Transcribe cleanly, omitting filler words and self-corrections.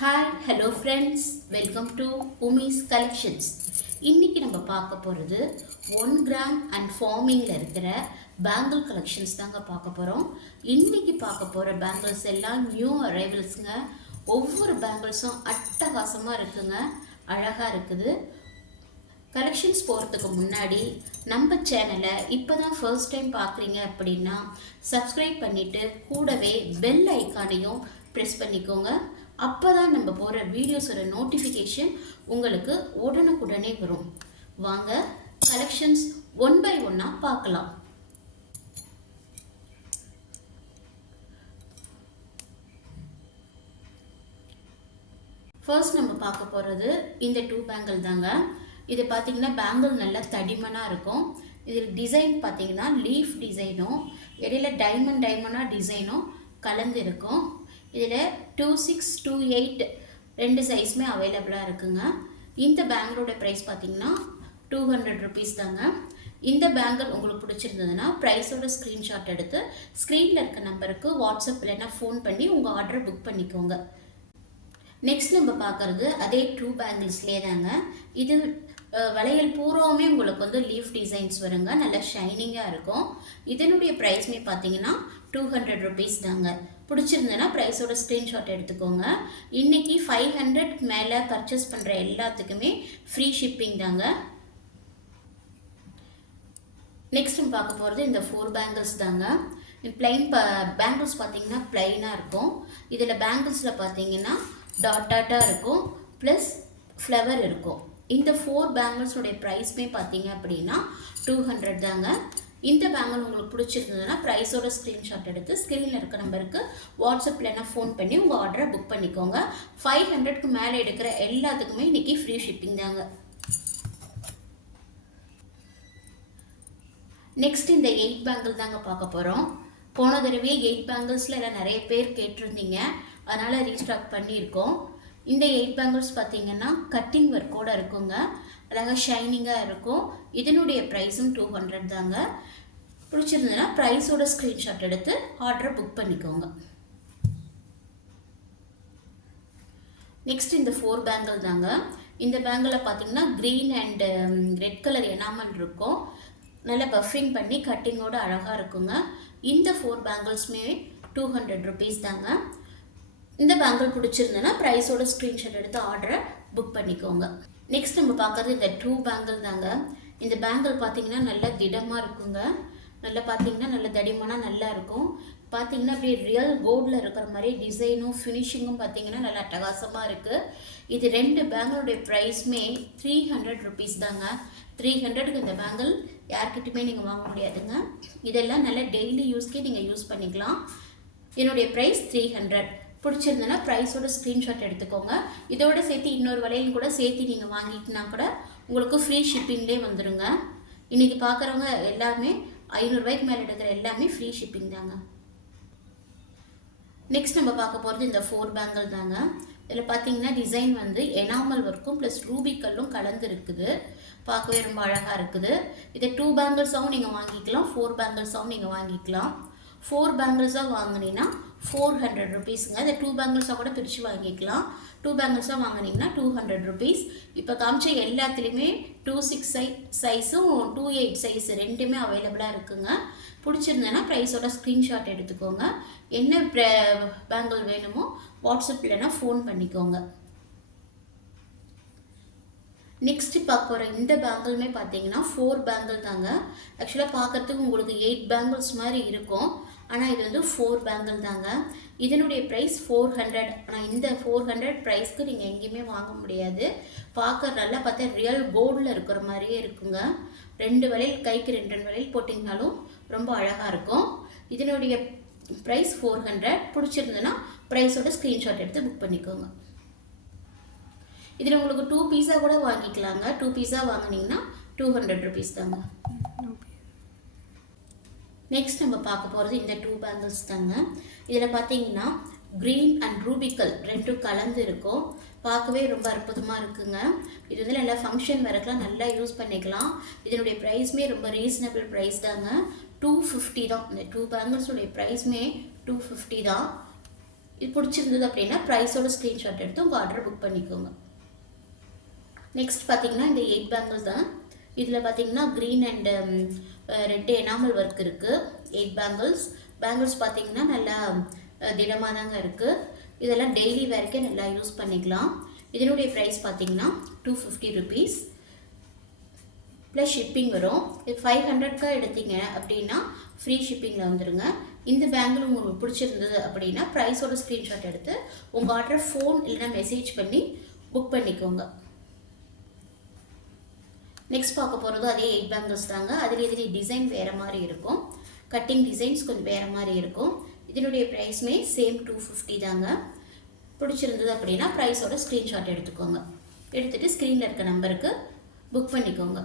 Hi hello friends, welcome to உமீஸ் collections. இன்றைக்கி நம்ம பார்க்க போகிறது 1 கிராம் அண்ட் ஃபார்மிங்கில் இருக்கிற பேங்கிள் கலெக்ஷன்ஸ் தாங்க பார்க்க போகிறோம். இன்றைக்கி பார்க்க போகிற பேங்கிள்ஸ் எல்லாம் நியூ அரைவல்ஸுங்க. ஒவ்வொரு பேங்கிள்ஸும் அட்டகாசமாக இருக்குங்க, அழகாக இருக்குது. கலெக்ஷன்ஸ் போகிறதுக்கு முன்னாடி நம்ம சேனலை இப்போ தான் ஃபர்ஸ்ட் டைம் பார்க்குறீங்க அப்படின்னா சப்ஸ்கிரைப் பண்ணிவிட்டு கூடவே பெல் ஐக்கானையும் ப்ரெஸ் பண்ணிக்கோங்க. அப்போ தான் நம்ம போகிற வீடியோஸோட நோட்டிஃபிகேஷன் உங்களுக்கு உடனுக்குடனே வரும். வாங்க கலெக்ஷன்ஸ் ஒன் பை ஒன்னாக பார்க்கலாம். ஃபர்ஸ்ட் நம்ம பார்க்க போகிறது இந்த 2 பேங்கிள் தாங்க. இது பார்த்தீங்கன்னா பேங்கிள் நல்லா தடிமனாக இருக்கும். இதில் டிசைன் பார்த்தீங்கன்னா லீஃப் டிசைனும் இடையில டைமண்டாக டிசைனும் கலந்து இருக்கும். இதில் 26, 28 ரெண்டு சைஸுமே அவைலபிளாக இருக்குங்க. இந்த பேங்கிளோட ப்ரைஸ் பார்த்தீங்கன்னா 200 ருபீஸ் தாங்க. இந்த பேங்கிள் உங்களுக்கு பிடிச்சிருந்ததுன்னா ப்ரைஸோட ஸ்க்ரீன்ஷாட் எடுத்து ஸ்க்ரீனில் இருக்க நம்பருக்கு வாட்ஸ்அப் இல்லைன்னா ஃபோன் பண்ணி உங்கள் ஆர்டரை புக் பண்ணிக்கோங்க. நெக்ஸ்ட் நம்ம பார்க்குறது அதே 2 பேங்கிள்ஸ்லேயே தாங்க. இது வளையல் பூராவுமே உங்களுக்கு வந்து லீஃப் டிசைன்ஸ் வருங்க, நல்லா ஷைனிங்காக இருக்கும். இதனுடைய ப்ரைஸ்மே பார்த்தீங்கன்னா 200 ருபீஸ் தாங்க. பிடிச்சிருந்ததுன்னா ப்ரைஸோட ஸ்க்ரீன்ஷாட் எடுத்துக்கோங்க. இன்றைக்கி 500 மேலே பர்ச்சேஸ் பண்ணுற எல்லாத்துக்குமே ஃப்ரீ ஷிப்பிங் தாங்க. நெக்ஸ்ட் நம்ம பார்க்க போகிறது இந்த 4 பேங்கிள்ஸ் தாங்க. பிளைன் பேங்கிள்ஸ் பார்த்தீங்கன்னா பிளைனாக இருக்கும். இதில் பேங்கிள்ஸில் பார்த்தீங்கன்னா டாட்டாக இருக்கும், ப்ளஸ் ஃப்ளவர் இருக்கும். இந்த 4 பேங்கிள்ஸோடைய ப்ரைஸ்மே பார்த்தீங்க அப்படின்னா 200 தாங்க. இந்த பேங்கிள் உங்களுக்கு பிடிச்சிருந்ததுன்னா ப்ரைஸோட ஸ்க்ரீன்ஷாட் எடுத்து ஸ்க்ரீனில் இருக்க நம்பருக்கு வாட்ஸ்அப் இல்லைன்னா ஃபோன் பண்ணி உங்கள் ஆர்டரை புக் பண்ணிக்கோங்க. 500க்கு மேலே எடுக்கிற எல்லாத்துக்குமே இன்றைக்கி ஃப்ரீ ஷிப்பிங் தாங்க. நெக்ஸ்ட் இந்த 8 பேங்கிள் தாங்க பார்க்க போகிறோம். போன தடவையே 8 பேங்கிள்ஸில் எல்லாம் நிறைய பேர் கேட்டிருந்தீங்க, அதனால் ரீஸ்டாக் பண்ணியிருக்கோம். இந்த 8 பேங்கிள்ஸ் பார்த்தீங்கன்னா கட்டிங் ஒர்க்கோடு இருக்குங்க, அழகாக ஷைனிங்காக இருக்கும். இதனுடைய ப்ரைஸும் 200 தாங்க. பிடிச்சிருந்ததுன்னா ப்ரைஸோட ஸ்க்ரீன்ஷாட் எடுத்து ஆர்டரை புக் பண்ணிக்கோங்க. நெக்ஸ்ட் இந்த 4 பேங்கிள் தாங்க. இந்த பேங்கிளில் பார்த்தீங்கன்னா green and red colour enamel இருக்கும், நல்லா பஃபிங் பண்ணி கட்டிங்கோடு அழகாக இருக்குங்க. இந்த 4 பேங்கிள்ஸுமே 200 ருபீஸ் தாங்க. இந்த பேங்கிள் பிடிச்சிருந்ததுன்னா ப்ரைஸோட ஸ்க்ரீன்ஷாட் எடுத்து ஆர்டரை புக் பண்ணிக்கோங்க. நெக்ஸ்ட் நம்ம பார்க்குறது இந்த 2 பேங்கிள் தாங்க. இந்த பேங்கிள் பார்த்தீங்கன்னா நல்லா திடமாக இருக்குங்க, நல்லா பார்த்தீங்கன்னா நல்ல தடிமனாக நல்லா இருக்கும். பார்த்தீங்கன்னா அப்படியே ரியல் கோல்டில் இருக்கிற மாதிரி டிசைனும் ஃபினிஷிங்கும் பார்த்தீங்கன்னா நல்லா அட்டகாசமாக இருக்குது. இது 2 பேங்கிளுடைய ப்ரைஸுமே 300 ருபீஸ் தாங்க. 300க்கு இந்த பேங்கிள் யார்கிட்டையுமே நீங்கள் வாங்க முடியாதுங்க. இதெல்லாம் நல்லா டெய்லி யூஸ்க்கே நீங்கள் யூஸ் பண்ணிக்கலாம். என்னுடைய ப்ரைஸ் 300. பிடிச்சிருந்ததுன்னா ப்ரைஸோட ஸ்க்ரீன்ஷாட் எடுத்துக்கோங்க. இதோட சேர்த்து இன்னொரு வளையல் கூட சேர்த்து நீங்கள் வாங்கிக்கினா கூட உங்களுக்கு ஃப்ரீ ஷிப்பிங்லேயே வந்துடுங்க. இன்றைக்கி பார்க்குறவங்க எல்லாமே 500 ரூபாய்க்கு மேலே எடுக்கிற எல்லாமே ஃப்ரீ ஷிப்பிங் தாங்க. நெக்ஸ்ட் நம்ம பார்க்க போகிறது இந்த 4 பேங்கிள் தாங்க. இதில் பார்த்தீங்கன்னா டிசைன் வந்து எனாமல் ஒர்க்கும் ப்ளஸ் ரூபிக்கல்லும் கலந்து இருக்குது, பார்க்கவே ரொம்ப அழகாக இருக்குது. இதை 2 பேங்கிள்ஸாகவும் நீங்கள் வாங்கிக்கலாம், 4 பேங்கிள்ஸாகவும் நீங்கள் வாங்கிக்கலாம். 4 பேங்கிள்ஸாக வாங்கினீங்கன்னா 400 ருபீஸுங்க. இந்த 2 பேங்கிள்ஸாக கூட பிரித்து வாங்கிக்கலாம். 2 பேங்கிள்ஸாக வாங்கினீங்கன்னா 200 ருபீஸ். இப்போ காமிச்ச எல்லாத்துலேயுமே 26 சைஸும் 28 சைஸ் ரெண்டுமே அவைலபிளாக இருக்குங்க. பிடிச்சிருந்தேன்னா ப்ரைஸோட ஸ்க்ரீன்ஷாட் எடுத்துக்கோங்க. என்ன பேங்கிள் வேணுமோ வாட்ஸ்அப் இல்லைன்னா ஃபோன் பண்ணிக்கோங்க. நெக்ஸ்ட்டு பார்க்க போகிற இந்த பேங்கிளுமே பார்த்தீங்கன்னா 4 பேங்கிள் தாங்க. ஆக்சுவலாக பார்க்குறதுக்கு உங்களுக்கு 8 பேங்கிள்ஸ் மாதிரி இருக்கும், ஆனால் இது வந்து 4 பேங்கிள் தாங்க. இதனுடைய ப்ரைஸ் 400. ஆனால் இந்த 400 ப்ரைஸ்க்கு நீங்கள் எங்கேயுமே வாங்க முடியாது. பார்க்க நல்லா பார்த்தா ரியல் கோல்டில் இருக்கிற மாதிரியே இருக்குங்க. 2 வளையல் கைக்கு 2 வளையல் போட்டிங்கனாலும் ரொம்ப அழகாக இருக்கும். இதனுடைய ப்ரைஸ் 400. பிடிச்சிருந்ததுன்னா ப்ரைஸோட ஸ்க்ரீன்ஷாட் எடுத்து புக் பண்ணிக்கோங்க. இதில் உங்களுக்கு 2 பீஸாக கூட வாங்கிக்கலாங்க. 2 பீஸாக வாங்கினீங்கன்னா 200 ருபீஸ் தாங்க. நெக்ஸ்ட் நம்ம பார்க்க போகிறது இந்த 2 பேங்கிள்ஸ் தாங்க. இதில் பார்த்தீங்கன்னா க்ரீன் அண்ட் ரூபிக்கல் ரெண்டும் கலந்து இருக்கும், பார்க்கவே ரொம்ப அற்புதமாக இருக்குங்க. இது வந்து நல்லா ஃபங்க்ஷன் வரக்கெலாம் நல்லா யூஸ் பண்ணிக்கலாம். இதனுடைய ப்ரைஸ்மே ரொம்ப ரீசனபிள் ப்ரைஸ் தாங்க. 250 தான். இந்த 2 பேங்கிள்ஸுடைய ப்ரைஸ்மே 250 தான். இது பிடிச்சிருந்தது அப்படின்னா ப்ரைஸோட ஸ்க்ரீன்ஷாட் எடுத்து உங்கள் ஆர்டர் புக் பண்ணிக்கோங்க. நெக்ஸ்ட் பார்த்தீங்கன்னா இந்த 8 பேங்கிள் தான். இதில் பார்த்தீங்கன்னா green and red enamel work இருக்குது. 8 பேங்கிள்ஸ் பார்த்தீங்கன்னா நல்லா திடமாக தாங்க இருக்குது. இதெல்லாம் டெய்லி வேர்க்கே நல்லா யூஸ் பண்ணிக்கலாம். இதனுடைய ப்ரைஸ் பார்த்தீங்கன்னா 250 ருபீஸ் ப்ளஸ் ஷிப்பிங் வரும். இது 500க்கு எடுத்தீங்க அப்படின்னா ஃப்ரீ ஷிப்பிங்கில் வந்துடுங்க. இந்த பேங்கிள் உங்களுக்கு பிடிச்சிருந்தது அப்படின்னா ப்ரைஸோட ஸ்க்ரீன்ஷாட் எடுத்து உங்கள் ஆர்டரை ஃபோன் இல்லைன்னா மெசேஜ் பண்ணி புக் பண்ணிக்கோங்க. நெக்ஸ்ட் பார்க்க போகிறது அதே 8 பேங்கிள்ஸ் தாங்க. அதில் டிசைன் வேறு மாதிரி இருக்கும். கட்டிங் டிசைன்ஸ் கொஞ்சம் வேறு மாதிரி இருக்கும். இதனுடைய ப்ரைஸுமே சேம் 250 தாங்க. பிடிச்சிருந்தது அப்படின்னா ப்ரைஸோட ஸ்க்ரீன்ஷாட் எடுத்துக்கோங்க. எடுத்துகிட்டு ஸ்க்ரீனில் இருக்க நம்பருக்கு புக் பண்ணிக்கோங்க.